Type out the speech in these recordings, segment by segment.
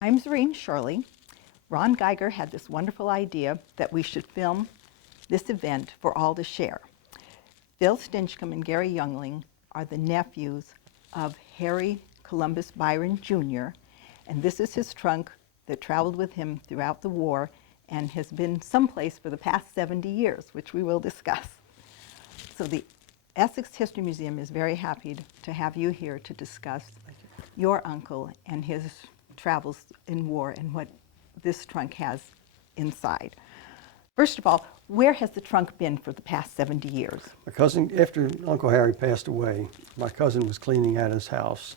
I'm Zareen Shirley. Ron Geiger had this wonderful idea that we should film this event for all to share. Phil Stinchcomb and Gary Youngling are the nephews of Harry Columbus Byron Jr., and this is his trunk that traveled with him throughout the war and has been someplace for the past 70 years, which we will discuss. So the Essex History Museum is very happy to have you here to discuss your uncle and his travels in war and what this trunk has inside. First of all, where has the trunk been for the past 70 years? My cousin, after Uncle Harry passed away, my cousin was cleaning out his house,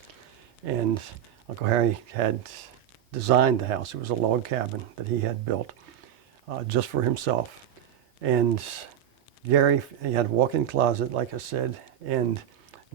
and Uncle Harry had designed the house. It was a log cabin that he had built just for himself. And Gary, he had a walk-in closet, like I said, and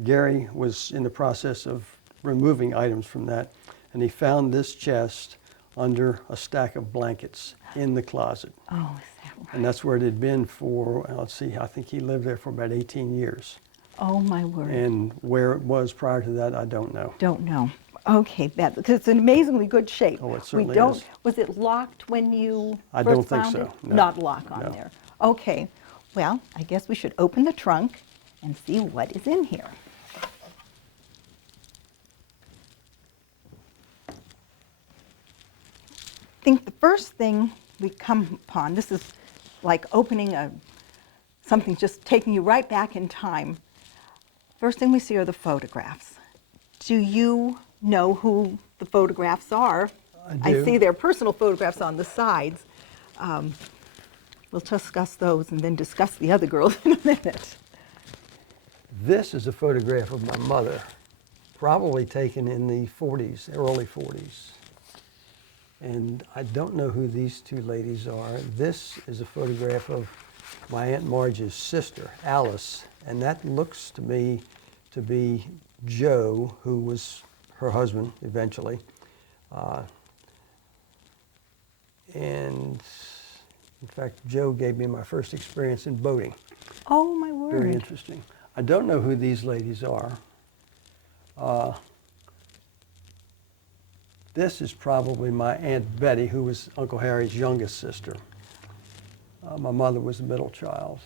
Gary was in the process of removing items from that, and he found this chest under a stack of blankets in the closet. Oh, is that right? And that's where it had been for, let's see, I think he lived there for about 18 years. Oh, my word. And where it was prior to that, I don't know. Don't know. Okay, because it's in amazingly good shape. Oh, it certainly is. Was it locked when you I first don't think found so, it? no. Not locked on No. there. Okay, well, I guess we should open the trunk and see what is in here. I think the first thing we come upon, this is like opening something, just taking you right back in time. First thing we see are the photographs. Do you know who the photographs are? I do. I see their personal photographs on the sides. We'll discuss those and then discuss the other girls in a minute. This is a photograph of my mother, probably taken in the 40s, early 40s. And I don't know who these two ladies are. This is a photograph of my Aunt Marge's sister, Alice, and that looks to me to be Joe, who was her husband eventually. And in fact, Joe gave me my first experience in boating. Oh, my word. Very interesting. I don't know who these ladies are. This is probably my Aunt Betty, who was Uncle Harry's youngest sister. My mother was the middle child.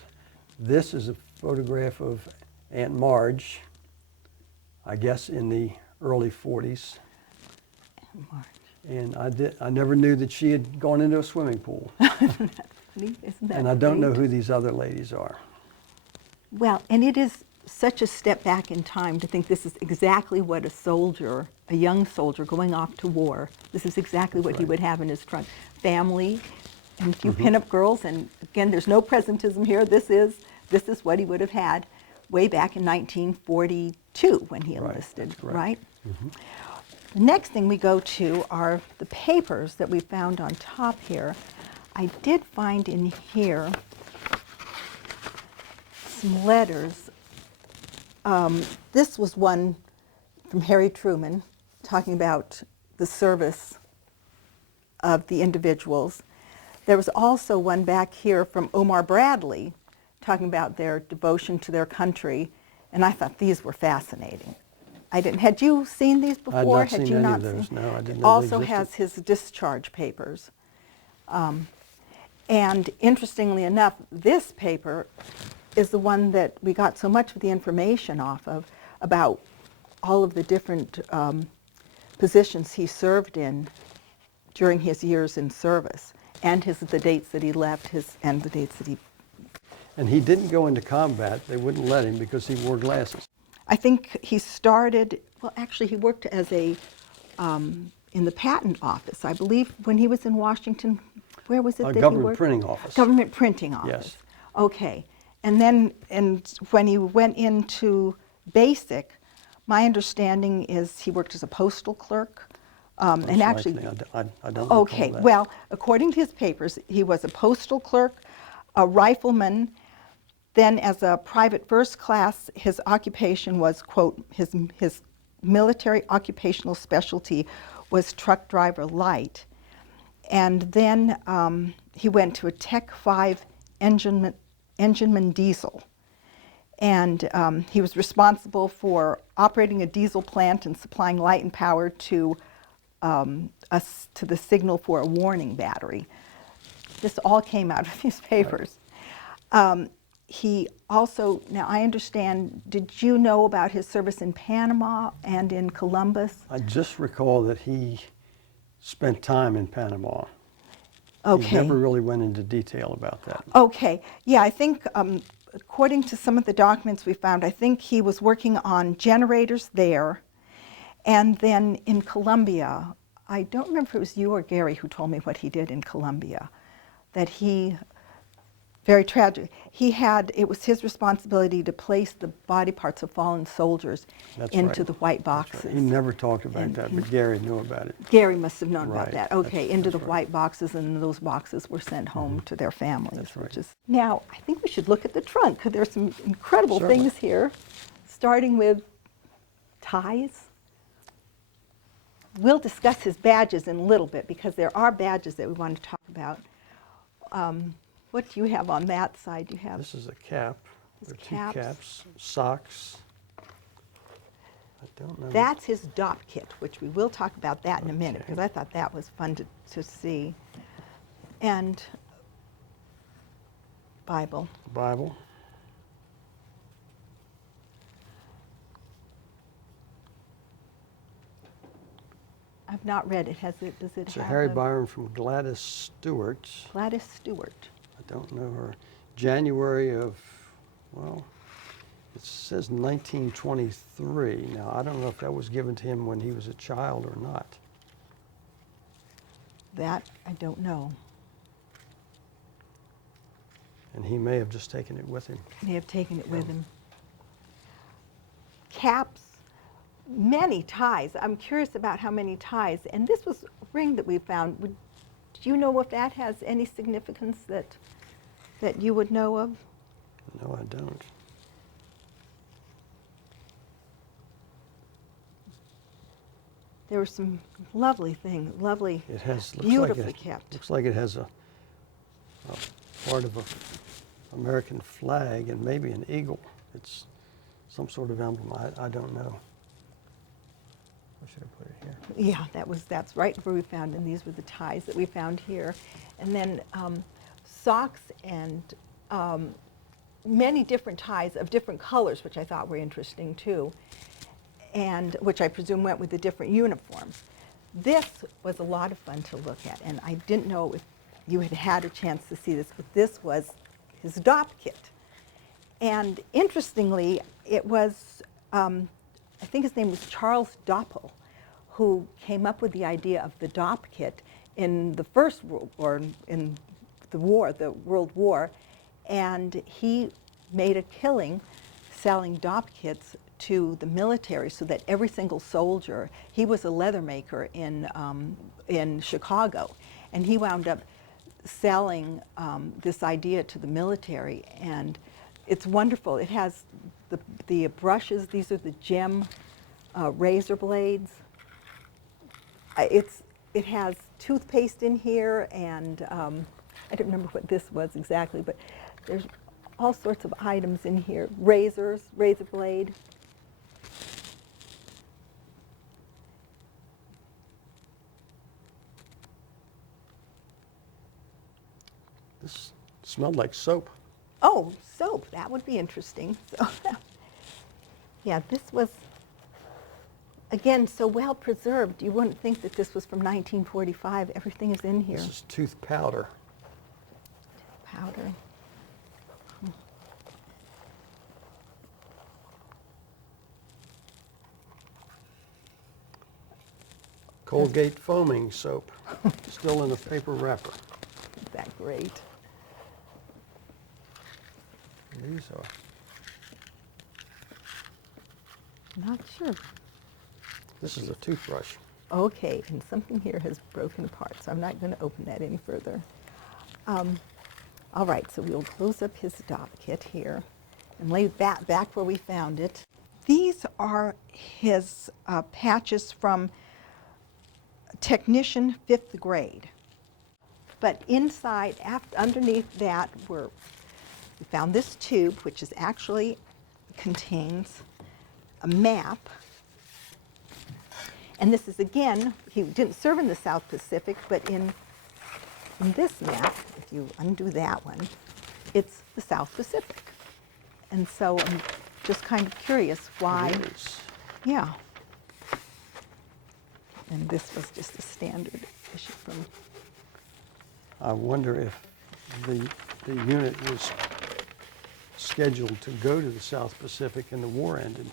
This is a photograph of Aunt Marge, I guess in the early 40s. Aunt Marge. And I never knew that she had gone into a swimming pool. Isn't that And I don't know great? who these other ladies are. Well, and it is such a step back in time to think this is exactly what a soldier, a young soldier going off to war, this is exactly what he would have in his trunk. Family and a few pinup girls, and again, there's no presentism here. This is what he would have had way back in 1942 when he enlisted, right? The next thing we go to are the papers that we found on top here. I did find in here some letters. This was one from Harry Truman talking about the service of the individuals. There was also one back here from Omar Bradley talking about their devotion to their country, and I thought these were fascinating. Had you seen these before? I'd not seen any of those, no, I didn't know It they also existed. has his discharge papers. And interestingly enough, this paper is the one that we got so much of the information off of about all of the different positions he served in during his years in service, and the dates that he left, and the dates that he... And he didn't go into combat. They wouldn't let him because he wore glasses. I think he started, well, actually he worked as in the patent office, I believe, when he was in Washington. Where was it that he worked? Government printing office. Government printing office. Yes. Okay. And then when he went into basic, my understanding is he worked as a postal clerk. And actually, I don't recall okay, that. well, according to his papers, he was a postal clerk, a rifleman. Then as a private first class, his occupation was, quote, his military occupational specialty was truck driver light. And then he went to a Tech 5 engineman diesel. And he was responsible for operating a diesel plant and supplying light and power to to the signal for a warning battery. This all came out of these papers. He also, now I understand, did you know about his service in Panama and in Columbus? I just recall that he spent time in Panama. Okay. He never really went into detail about that. Okay. Yeah, I think according to some of the documents we found, I think he was working on generators there. And then in Colombia, I don't remember if it was you or Gary who told me what he did in Colombia, that he, very tragic, it was his responsibility to place the body parts of fallen soldiers That's into right. the white That's boxes. right. He never talked about And that, but Gary knew about it. Gary must have known about Right. that. Okay, into the that's right. white boxes, and those boxes were sent home to their families. That's right. Which is, now, I think we should look at the trunk, because there's some incredible Certainly. things here, starting with ties. We'll discuss his badges in a little bit, because there are badges that we want to talk about. What do you have on that side? You have This is a cap. There are caps. two caps, socks. I don't know. That's his Dopp Kit, which we will talk about that in a minute, Okay. because I thought that was fun to see. And Bible. Bible. I've not read it. Does it It's have a Harry Byron from Gladys Stewart. Gladys Stewart. I don't know her. January of, well, it says 1923. Now, I don't know if that was given to him when he was a child or not. That I don't know. And he may have just taken it with him. May have taken it with him. Caps, many ties. I'm curious about how many ties. And this was a ring that we found. Do you know if that has any significance that you would know of? No, I don't. There were some lovely things, lovely, It has, beautifully kept. Looks like it has a part of a American flag and maybe an eagle. It's some sort of emblem. I don't know. Where should I put it here? Yeah, that's right where we found, and these were the ties that we found here. And then socks and many different ties of different colors, which I thought were interesting too, and which I presume went with the different uniforms. This was a lot of fun to look at, and I didn't know if you had a chance to see this, but this was his Dopp Kit. And interestingly, it was, I think his name was Charles Doppel, who came up with the idea of the Dopp Kit in the First World War, in the World War, and he made a killing selling Dopp Kits to the military so that every single soldier, he was a leather maker in Chicago, and he wound up selling this idea to the military, and it's wonderful. It has the brushes. These are the gem razor blades. It has toothpaste in here, and I don't remember what this was exactly, but there's all sorts of items in here. Razors, razor blade. This smelled like soap. Oh, soap. That would be interesting. So, yeah, this was, again, so well preserved. You wouldn't think that this was from 1945. Everything is in here. This is tooth powder. Powder. Colgate foaming soap, still in a paper wrapper. Isn't that great? These are, Not sure. this is a toothbrush. Okay, and something here has broken apart, so I'm not going to open that any further. All right, so we'll close up his Dopp Kit here and lay it back where we found it. These are his patches from Technician 5th grade. But inside, underneath that, we found this tube, which is actually contains a map. And this is, again, he didn't serve in the South Pacific, but in this map, if you undo that one, it's the South Pacific. And so I'm just kind of curious why. It is. Yeah. And this was just a standard issue from. I wonder if the unit was scheduled to go to the South Pacific and the war ended.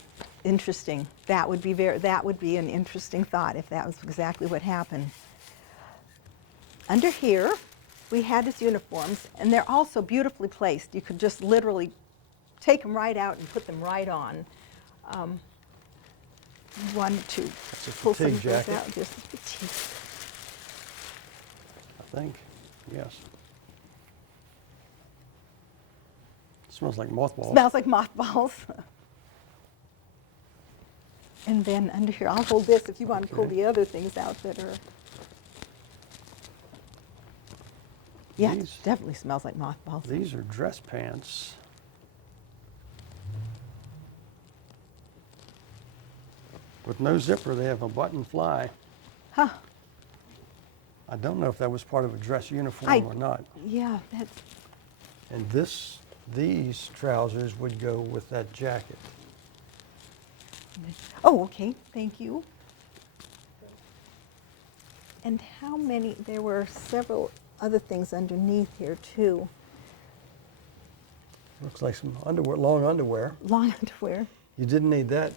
Interesting. That would be an interesting thought if that was exactly what happened. Under here, we had his uniforms, and they're also beautifully placed. You could just literally take them right out and put them right on. You wanted to pull some of those jacket. out. Just a fatigue. I think, yes. It smells like mothballs. Smells like mothballs. And then under here, I'll hold this if you want to pull Okay. the other things out that are. Yeah, it These- definitely smells like mothballs. These are dress pants. With no zipper, they have a button fly. Huh. I don't know if that was part of a dress uniform or not. Yeah, that's. And these trousers would go with that jacket. Oh, okay, thank you. And how many, there were several other things underneath here too. Looks like some underwear, long underwear. Long underwear. You didn't need that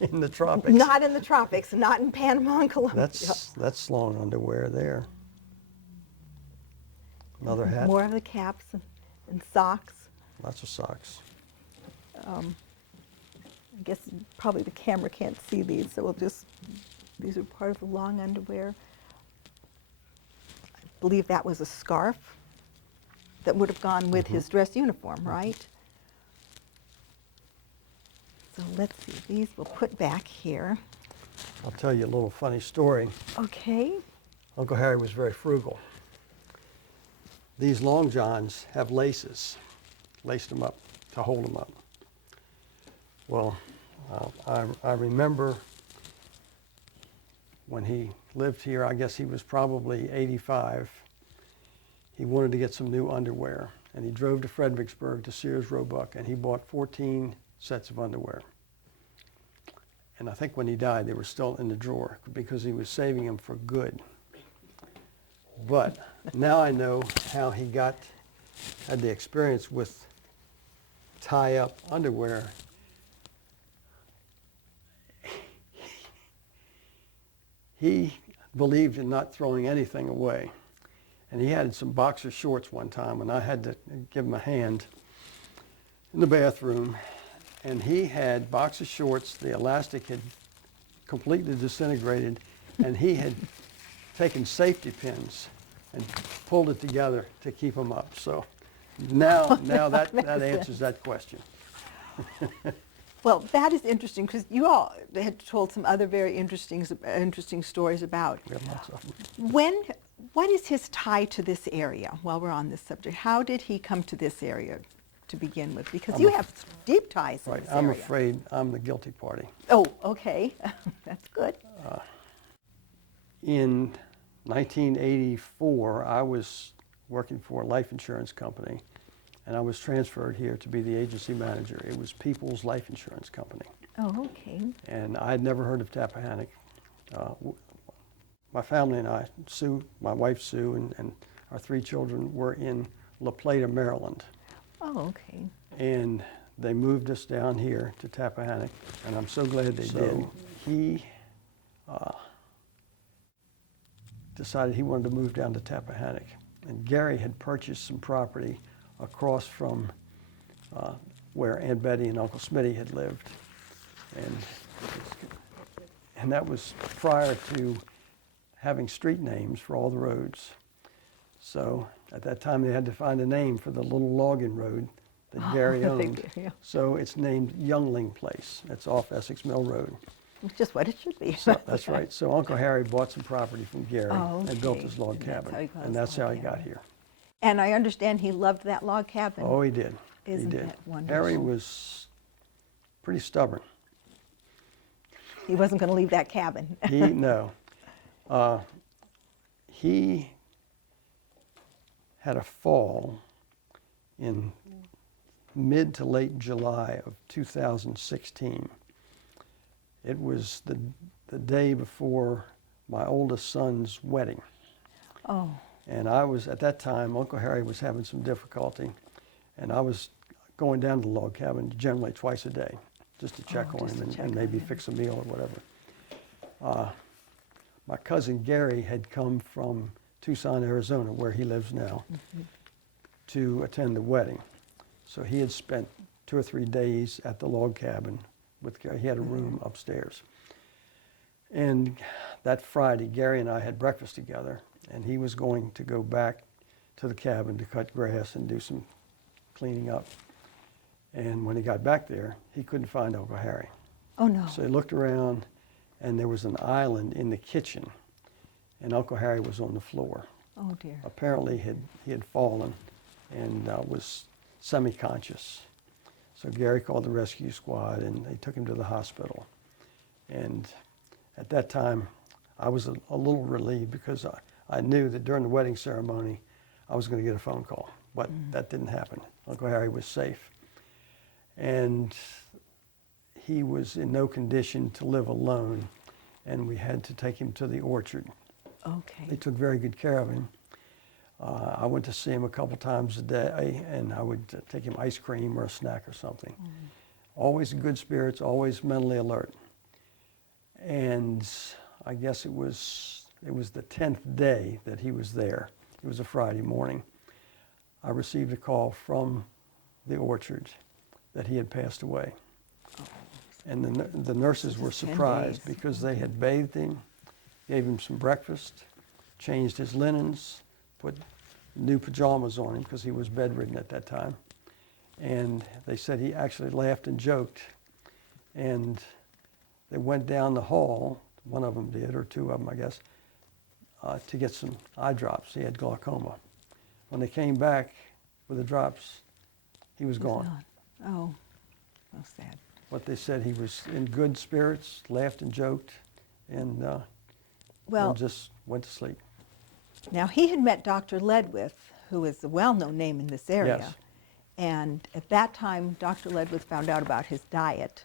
in the tropics. Not in the tropics, not in Panama and Colombia. That's long underwear there. Another hat. More of the caps and socks. Lots of socks. I guess probably the camera can't see these, so we'll just, these are part of the long underwear. I believe that was a scarf that would have gone with his dress uniform, right? So let's see, these we'll put back here. I'll tell you a little funny story. Okay. Uncle Harry was very frugal. These long johns have laces, laced them up to hold them up. Well, I remember when he lived here, I guess he was probably 85, he wanted to get some new underwear. And he drove to Fredericksburg to Sears Roebuck, and he bought 14 sets of underwear. And I think when he died, they were still in the drawer because he was saving them for good. But now I know how he had the experience with tie-up underwear. He believed in not throwing anything away. And he had some boxer shorts one time, and I had to give him a hand in the bathroom. And he had boxer shorts, the elastic had completely disintegrated, and he had taken safety pins and pulled it together to keep them up. So now that answers that question. Well, that is interesting because you all had told some other very interesting stories about. We have lots of them. What is his tie to this area while we're on this subject? How did he come to this area to begin with? Because you have deep ties in Right, this I'm area. afraid I'm the guilty party. Oh, okay. That's good. In 1984, I was working for a life insurance company, and I was transferred here to be the agency manager. It was People's Life Insurance Company. Oh, okay. And I had never heard of Tappahannock. My family and I, Sue, my wife Sue, and our 3 children were in La Plata, Maryland. Oh, okay. And they moved us down here to Tappahannock, and I'm so glad they did. He decided he wanted to move down to Tappahannock. And Gary had purchased some property across from where Aunt Betty and Uncle Smitty had lived. And that was prior to having street names for all the roads. So at that time they had to find a name for the little logging road that Gary owned. Yeah. So it's named Youngling Place. It's off Essex Mill Road. Just what it should be. So, that's right. So Uncle Harry bought some property from Gary and built Okay. his log And that's cabin. how he got And his that's log how he got cabin. here. And I understand he loved that log cabin. Oh, he did. Isn't he did. that wonderful? Harry was pretty stubborn. He wasn't going to leave that cabin. No. He had a fall in mid to late July of 2016. It was the day before my oldest son's wedding. Oh. And I was, at that time, Uncle Harry was having some difficulty, and I was going down to the log cabin generally twice a day, just to check on him and maybe fix a meal or whatever. My cousin Gary had come from Tucson, Arizona, where he lives now, to attend the wedding. So he had spent 2 or 3 days at the log cabin with Gary. He had a room upstairs. And that Friday, Gary and I had breakfast together, and he was going to go back to the cabin to cut grass and do some cleaning up. And when he got back there, he couldn't find Uncle Harry. Oh, no. So he looked around, and there was an island in the kitchen, and Uncle Harry was on the floor. Oh, dear. Apparently he had fallen and was semi-conscious. So Gary called the rescue squad, and they took him to the hospital. And at that time, I was a little relieved because I knew that during the wedding ceremony, I was going to get a phone call, but that didn't happen. Uncle Harry was safe. And he was in no condition to live alone, and we had to take him to the orchard. Okay. They took very good care of him. I went to see him a couple times a day, and I would take him ice cream or a snack or something. Always in good spirits, always mentally alert. And I guess it was the 10th day that he was there. It was a Friday morning. I received a call from the orchard that he had passed away. And the nurses were surprised because they had bathed him, gave him some breakfast, changed his linens, put new pajamas on him because he was bedridden at that time. And they said he actually laughed and joked. And they went down the hall, one of them did, or 2 of them, I guess, to get some eye drops. He had glaucoma. When they came back with the drops, he was gone. Oh, so sad. But they said he was in good spirits, laughed and joked, and then just went to sleep. Now, he had met Dr. Ledwith, who is a well-known name in this area. Yes. And at that time, Dr. Ledwith found out about his diet,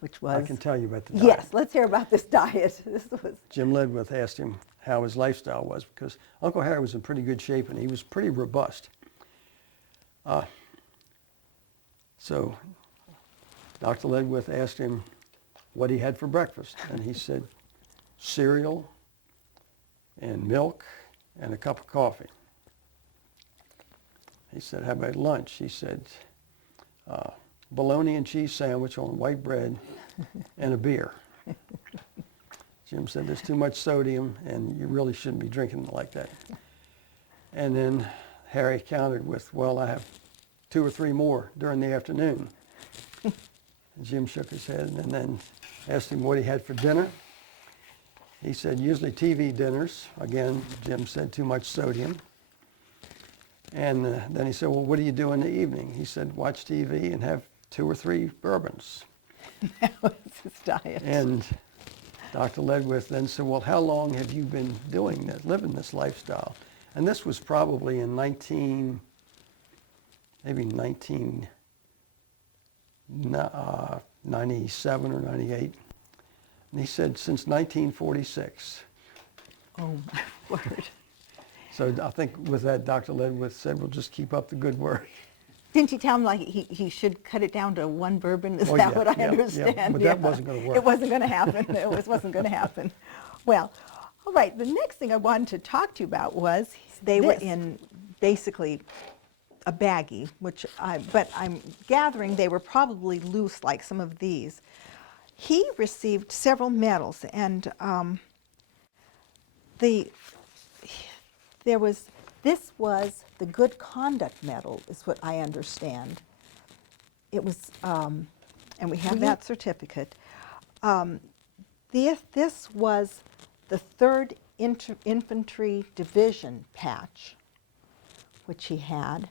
which was... I can tell you about the diet. Yes, let's hear about this diet. This was... Jim Ledwith asked him how his lifestyle was because Uncle Harry was in pretty good shape and he was pretty robust. So Dr. Ledwith asked him what he had for breakfast, and he said cereal and milk and a cup of coffee. He said, how about lunch? He said, bologna and cheese sandwich on white bread and a beer. Jim said, there's too much sodium and you really shouldn't be drinking like that. And then Harry countered with, well, I have 2 or 3 more during the afternoon. And Jim shook his head and then asked him what he had for dinner. He said, usually TV dinners. Again, Jim said, too much sodium. And then he said, well, what do you do in the evening? He said, watch TV and have 2 or 3 bourbons. That was his diet. And Dr. Ledwith then said, well, how long have you been doing this, living this lifestyle? And this was probably in 1997 or 98. And he said, since 1946. Oh, my word. So I think with that, Dr. Ledwith said, well, just keep up the good work. Didn't you tell him like he should cut it down to 1 bourbon? Is Oh, that yeah, what I yeah, understand? yeah, but that wasn't going to work. It wasn't going to happen. It wasn't going to happen. Well, all right. The next thing I wanted to talk to you about was they were in basically a baggie, but I'm gathering they were probably loose like some of these. He received several medals, and this was the Good Conduct Medal, is what I understand. It was, and we have that certificate. This was the 3rd Infantry Division patch, which he had.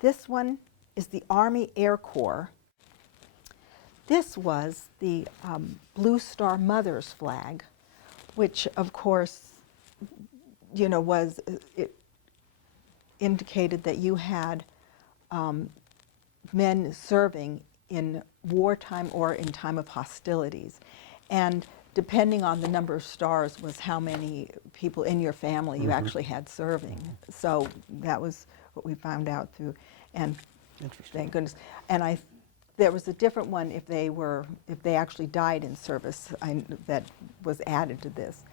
This one is the Army Air Corps. This was the Blue Star Mothers flag, which of course, you know, it indicated that you had men serving in wartime or in time of hostilities. And depending on the number of stars was how many people in your family you actually had serving. So that was what we found out through, and thank goodness. And there was a different one if they actually died in service that was added to this.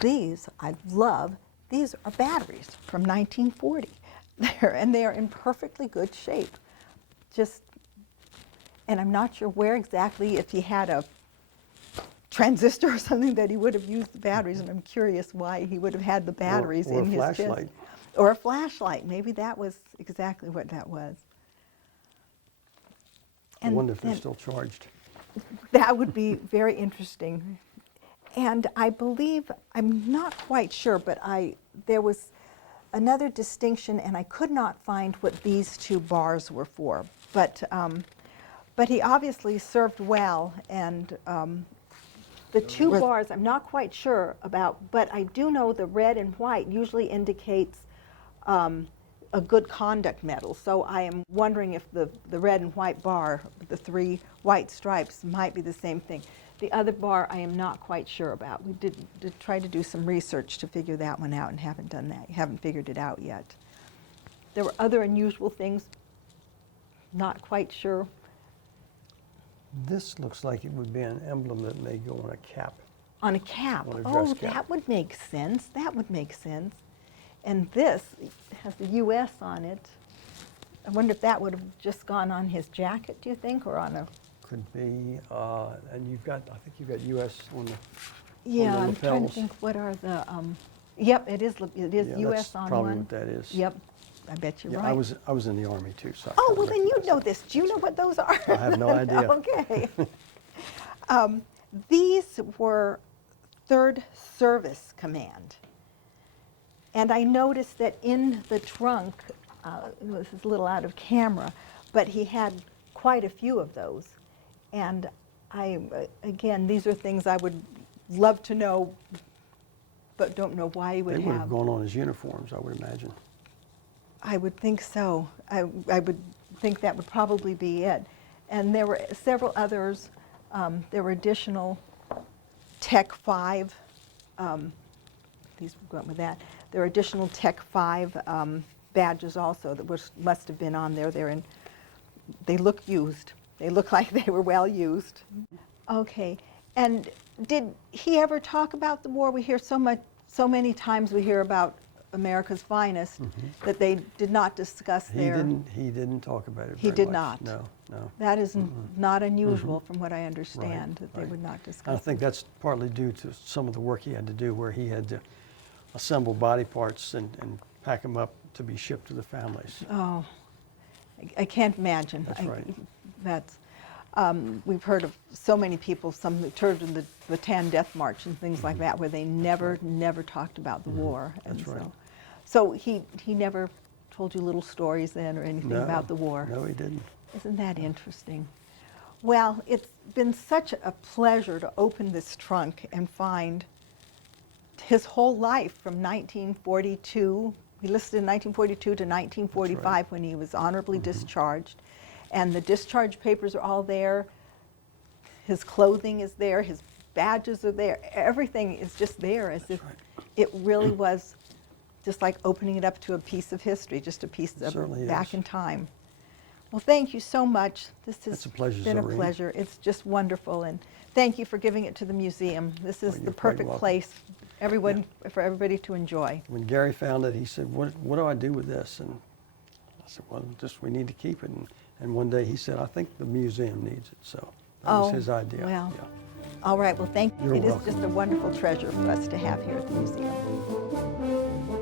These, I love, these are batteries from 1940. And they are in perfectly good shape. And I'm not sure where exactly, if he had a transistor or something that he would have used the batteries, and I'm curious why he would have had the batteries in his chest. Flashlight. Or a flashlight. Maybe that was exactly what that was. I wonder if they're still charged. That would be very interesting. And I believe, I'm not quite sure, but there was another distinction, and I could not find what these two bars were for. But he obviously served well, and the two bars I'm not quite sure about, but I do know the red and white usually indicates a good conduct medal. So I am wondering if the red and white bar, the 3 white stripes, might be the same thing. The other bar I am not quite sure about. We did try to do some research to figure that one out and haven't done that. Haven't figured it out yet. There were other unusual things, not quite sure. This looks like it would be an emblem that may go on a cap. On a cap. On a dress Oh, cap. that would make sense. That would make sense. And this has the U.S. on it. I wonder if that would have just gone on his jacket, do you think, or on a... Could be, and I think you've got U.S. on the Yeah, on the I'm trying to lapels. think, what are the, yep, it is Yeah, U.S. that's on probably one. what that is. Yep, I bet you're Yeah, right. I was in the Army too, so. I Oh, kinda well, then you recognize know that. this. Do you know what those are? I have no idea. Okay. These were 3rd Service Command. And I noticed that in the trunk, this is a little out of camera, but he had quite a few of those. And again, these are things I would love to know, but don't know why he would They have. would have gone on as uniforms, I would imagine. I would think so. I would think that would probably be it. And there were several others. There were additional Tech 5. These went with that. There were additional Tech 5 badges also that must have been on there. They look used. They look like they were well used. Okay. And did he ever talk about the war? We hear so many times we hear about America's Finest that they did not discuss He their... didn't talk about it He very did much. not. No, no. That is not unusual from what I understand, that they right. would not discuss And I think it. that's partly due to some of the work he had to do, where he had to assemble body parts and pack them up to be shipped to the families. Oh, I can't imagine. That's right. We've heard of so many people, some who served in the Bataan Death March and things like that, where they never talked about the war. That's right. So he never told you little stories then or anything No, about the war? No, he didn't. Isn't that interesting? Well, it's been such a pleasure to open this trunk and find his whole life from 1942. He listed in 1942 to 1945 when he was honorably discharged. And the discharge papers are all there. His clothing is there. His badges are there. Everything is just there, as if it really was just like opening it up to a piece of history, just a piece of certainly back is. in time. Well, thank you so much. This has It's a pleasure, been a Zoreen. pleasure. It's just wonderful, and thank you for giving it to the museum. This is Well, the you're quite perfect welcome. place for everybody to enjoy. When Gary found it, he said, what do I do with this? And I said, well, we need to keep it. And one day he said, I think the museum needs it. So that was his idea. Well, Yeah. all right. Well, thank you. You're It is welcome. just a wonderful treasure for us to have here at the museum.